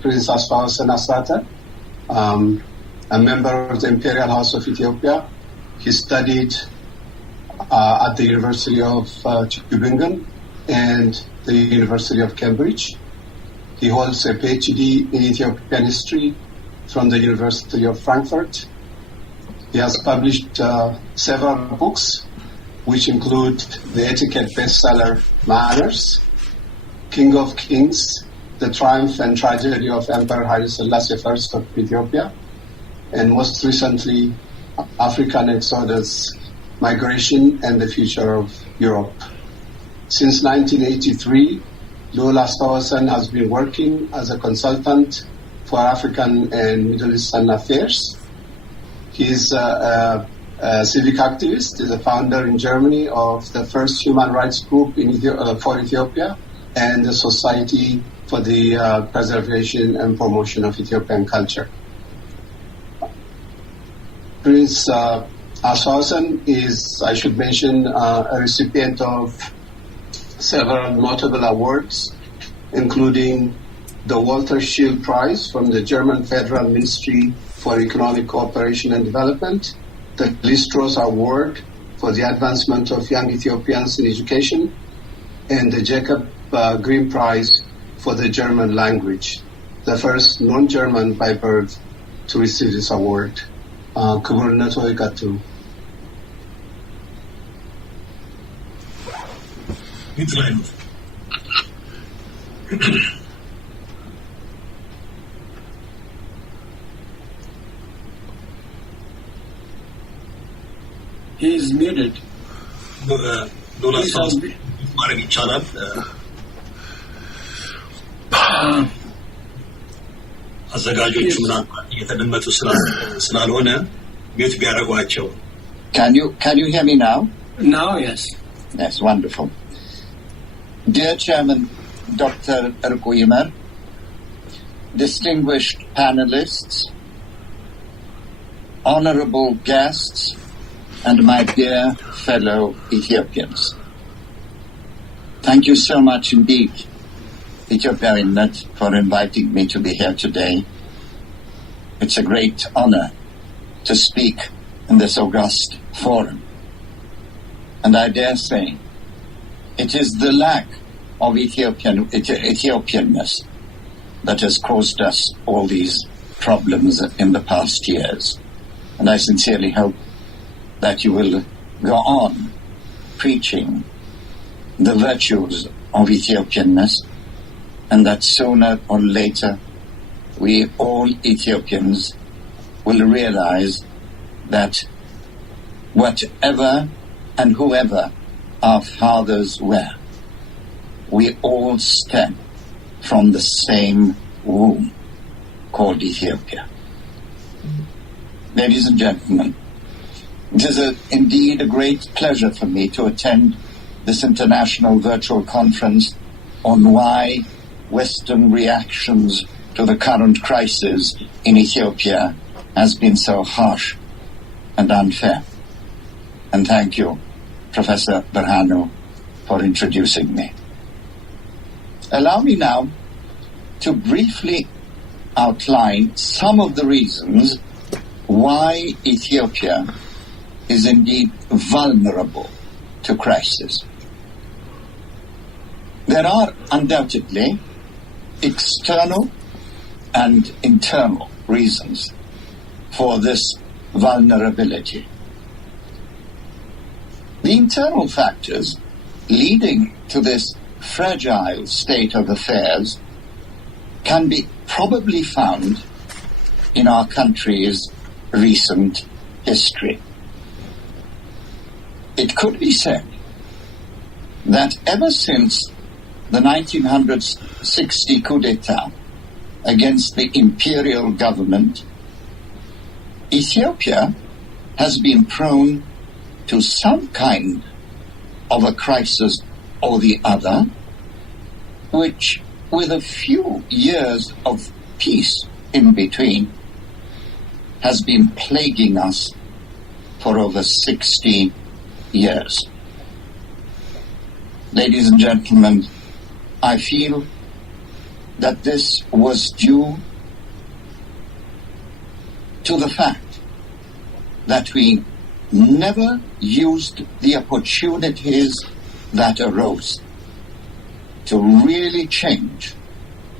Prince Asfa-Wossen Asserate, a member of the Imperial House of Ethiopia. He studied at the University of Tübingen and the University of Cambridge. He holds a PhD in Ethiopian history from the University of Frankfurt. He has published several books, which include the etiquette bestseller Manners, King of Kings, The Triumph and Tragedy of Emperor Haile Selassie I of Ethiopia, and most recently, African Exodus, Migration and the Future of Europe. Since 1983, Lul Asfa-Wossen has been working as a consultant for African and Middle Eastern affairs. He's a civic activist. He's a founder in Germany of the first human rights group for Ethiopia and the Society for the Preservation and Promotion of Ethiopian Culture. Prince Asfa-Wossen is, I should mention, a recipient of several notable awards, including the Walter Schill Prize from the German Federal Ministry for Economic Cooperation and Development, the Listros Award for the Advancement of Young Ethiopians in Education, and the Jacob Grimm Prize for the German language, the first non-German by birth to receive this award. ክቡርነቶ ይቀጥሉ። He is muted. ማድረግ ይቻላል። አዘጋጆቹ ምናልባት እየተደመጡ ስላልሆነ ሚውት ቢያደርጓቸው። Can you hear me now? Now, yes. Yes, wonderful. Dear Chairman Dr. Erko Ymer, distinguished panelists, honorable guests, and my dear fellow Ethiopians. Thank you so much indeed, Ethiopia Inlet, for inviting me to be here today. It's a great honor to speak in this august forum. And I dare say, it is the lack of Ethiopianness that has caused us all these problems in the past years. And I sincerely hope that you will go on preaching the virtues of Ethiopianness, and that sooner or later we all Ethiopians will realize that whatever and whoever our fathers were, we all stem from the same womb called Ethiopia. Ladies and gentlemen, it is indeed a great pleasure for me to attend this international virtual conference on why Western reactions to the current crisis in Ethiopia has been so harsh and unfair. And thank you, Professor Berhanu, for introducing me. Allow me now to briefly outline some of the reasons why Ethiopia is indeed vulnerable to crisis. There are undoubtedly external and internal reasons for this vulnerability. The internal factors leading to this fragile state of affairs can be probably found in our country's recent history. It could be said that ever since the 1960 coup d'etat against the imperial government, Ethiopia has been prone to some kind of a crisis or the other, which, with a few years of peace in between, has been plaguing us for over 60 years. Ladies and gentlemen, I feel that this was due to the fact that we never used the opportunities that arose to really change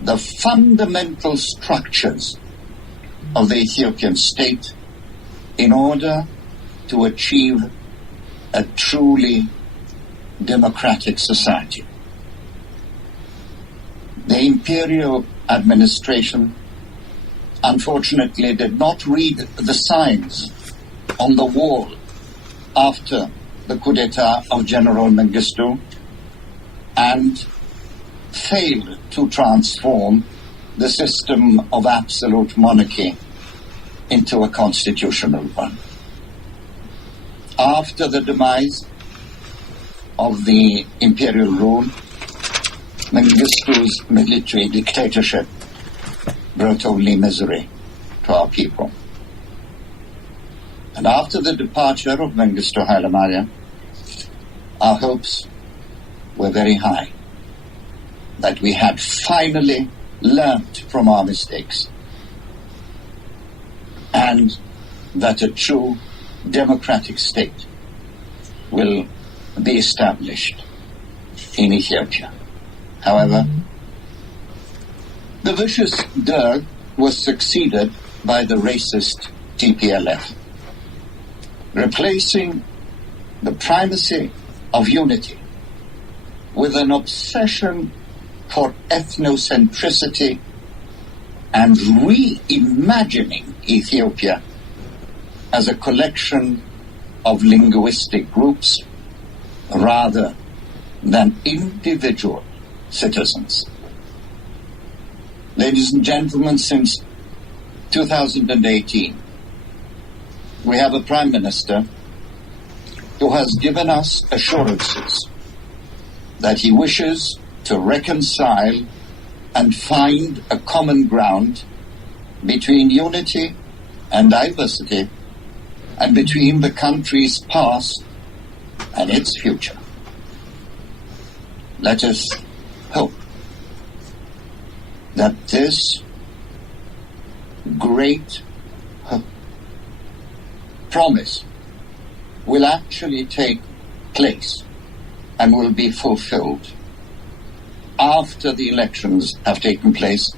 the fundamental structures of the Ethiopian state in order to achieve a truly democratic society. The imperial administration unfortunately did not read the signs on the wall after the coup d'etat of General Mengistu and failed to transform the system of absolute monarchy into a constitutional one. After the demise of the imperial rule, Mengistu's military dictatorship brought only misery to our people. And after the departure of Mengistu Haile Mariam, our hopes were very high that we had finally learnt from our mistakes and that a true democratic state will be established in Ethiopia. However, the vicious Derg was succeeded by the racist TPLF, replacing the primacy of unity with an obsession for ethnocentricity and reimagining Ethiopia as a collection of linguistic groups rather than individual citizens. Ladies and gentlemen, since 2018, we have a Prime Minister who has given us assurances that he wishes to reconcile and find a common ground between unity and diversity and between the country's past and its future. Let us hope that this great promise will actually take place and will be fulfilled after the elections have taken place,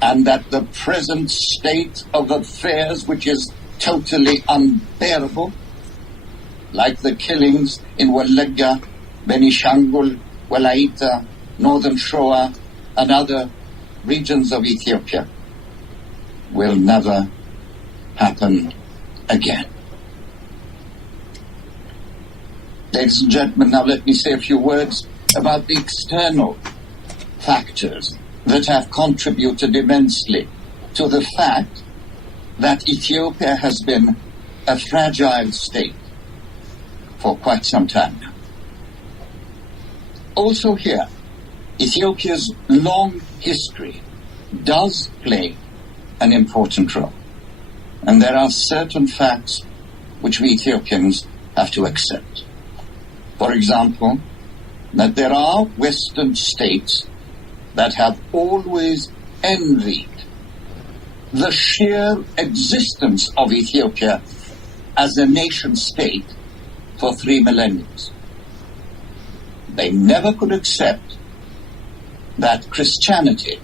and that the present state of affairs, which is totally unbearable, like the killings in Wallagga, Benishangul, Walaita, Northern Shoa, and other regions of Ethiopia, will never happen again. Ladies and gentlemen, now let me say a few words about the external factors that have contributed immensely to the fact that Ethiopia has been a fragile state for quite some time now. Also here, Ethiopia's long history does play an important role. And there are certain facts which we Ethiopians have to accept. For example, that there are Western states that have always envied the sheer existence of Ethiopia as a nation state for 3 millennia. They never could accept that Christianity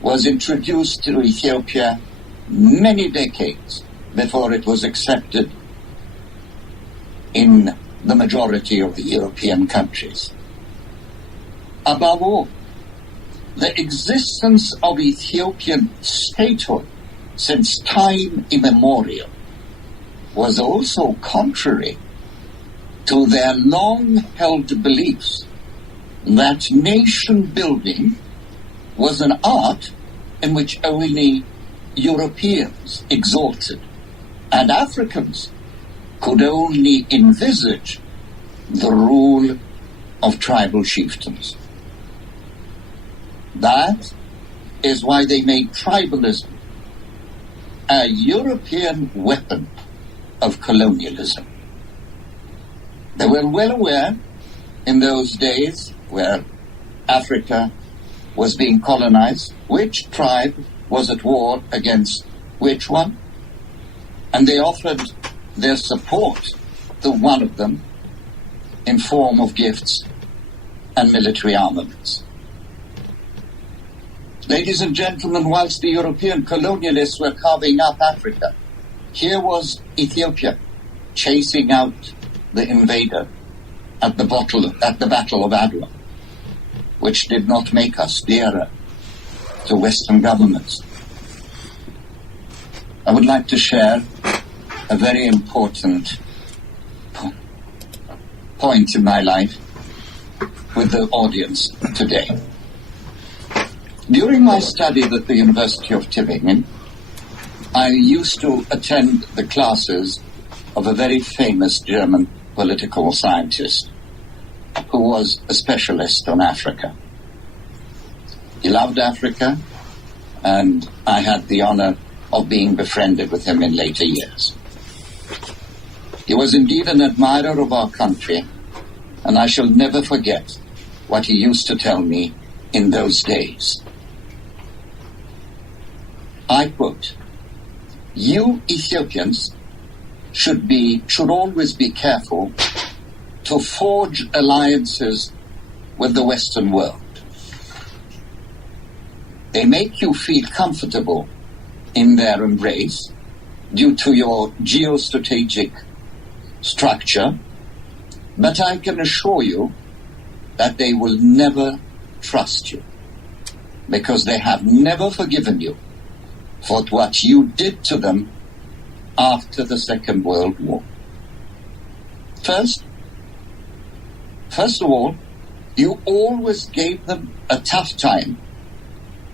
was introduced to Ethiopia many decades before it was accepted in the majority of the European countries. Above all, the existence of Ethiopian statehood since time immemorial was also contrary to their long-held beliefs that nation building was an art in which only Europeans exalted, and Africans could only envisage the rule of tribal chieftains. That is why they made tribalism a European weapon of colonialism. They were well aware in those days where Africa was being colonized, which tribe was at war against which one, and they offered their support to one of them in form of gifts and military armaments. Ladies and gentlemen, whilst the European colonialists were carving up Africa, here was Ethiopia chasing out the invader at the Battle of Adwa, which did not make us dearer to Western governments. I would like to share a very important point in my life with the audience today. During my studies at the University of Tübingen, I used to attend the classes of a very famous German political scientist who was a specialist on Africa. He loved Africa, and I had the honor of being befriended with him in later years. He was indeed an admirer of our country, and I shall never forget what he used to tell me in those days. I quote, "You Ethiopians should always be careful to forge alliances with the Western world. They make you feel comfortable in their embrace due to your geostrategic structure, but I can assure you that they will never trust you, because they have never forgiven you for what you did to them after the Second World War. First of all, you always gave them a tough time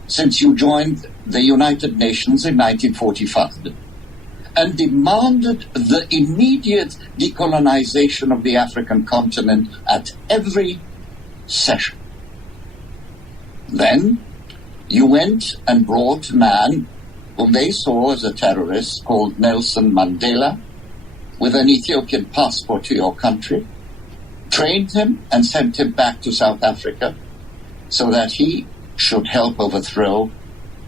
since you joined the United Nations in 1945 and demanded the immediate decolonization of the African continent at every session. Then you went and brought a man whom they saw as a terrorist called Nelson Mandela with an Ethiopian passport to your country, trained him and sent him back to South Africa so that he should help overthrow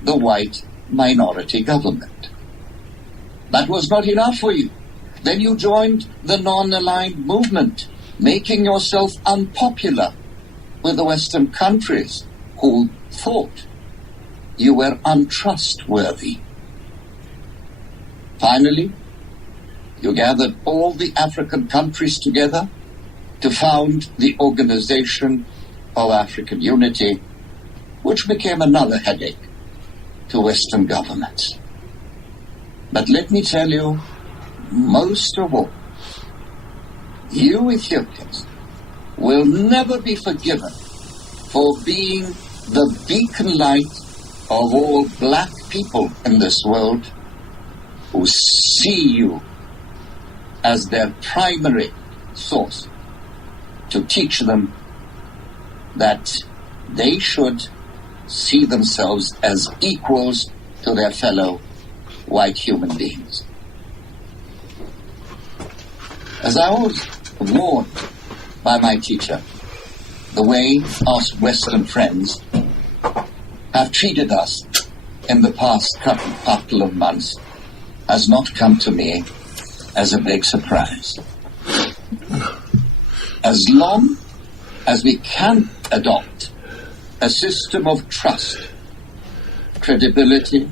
the white minority government. That was not enough for you. Then you joined the non-aligned movement, making yourself unpopular with the Western countries who thought you were untrustworthy. Finally, you gathered all the African countries together to found the Organization of African Unity, which became another headache to Western governments. But let me tell you, most of all, you Ethiopians will never be forgiven for being the beacon light of all black people in this world who see you as their primary source to teach them that they should see themselves as equals to their fellow white human beings. As I was warned by my teacher, the way our Western friends have treated us in the past couple of months has not come to me as a big surprise. As long as we can adopt a system of trust, credibility,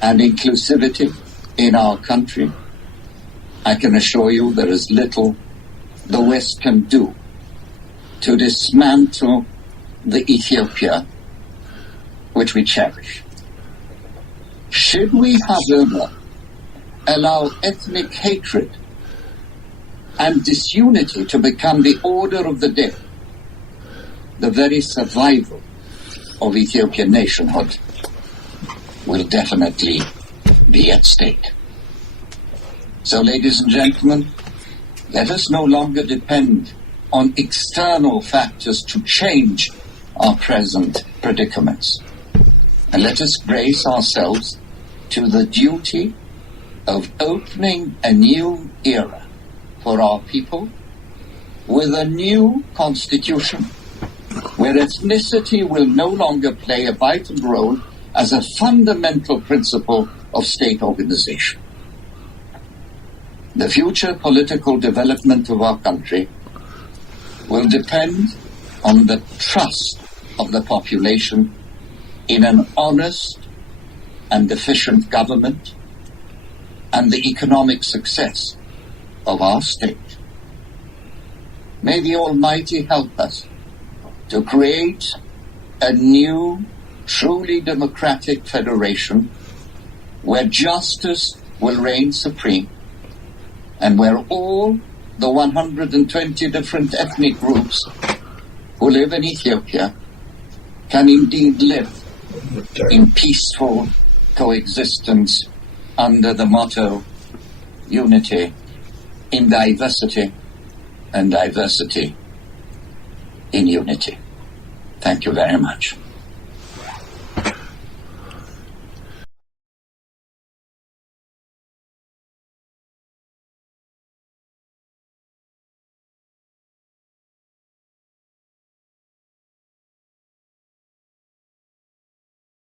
and inclusivity in our country, I can assure you there is little the West can do to dismantle the Ethiopia which we cherish. Should we, however, allow ethnic hatred and disunity to become the order of the day, the very survival of Ethiopian nationhood will definitely be at stake. So, ladies and gentlemen, let us no longer depend on external factors to change our present predicaments. And let us brace ourselves to the duty of opening a new era for our people with a new constitution where ethnicity will no longer play a vital role as a fundamental principle of state organization. The future political development of our country will depend on the trust of the population in an honest and efficient government and the economic success of our state. May the Almighty help us to create a new, truly democratic federation where justice will reign supreme and where all the 120 different ethnic groups who live in Ethiopia can indeed live in peaceful coexistence under the motto, unity in diversity and diversity in unity. Thank you very much.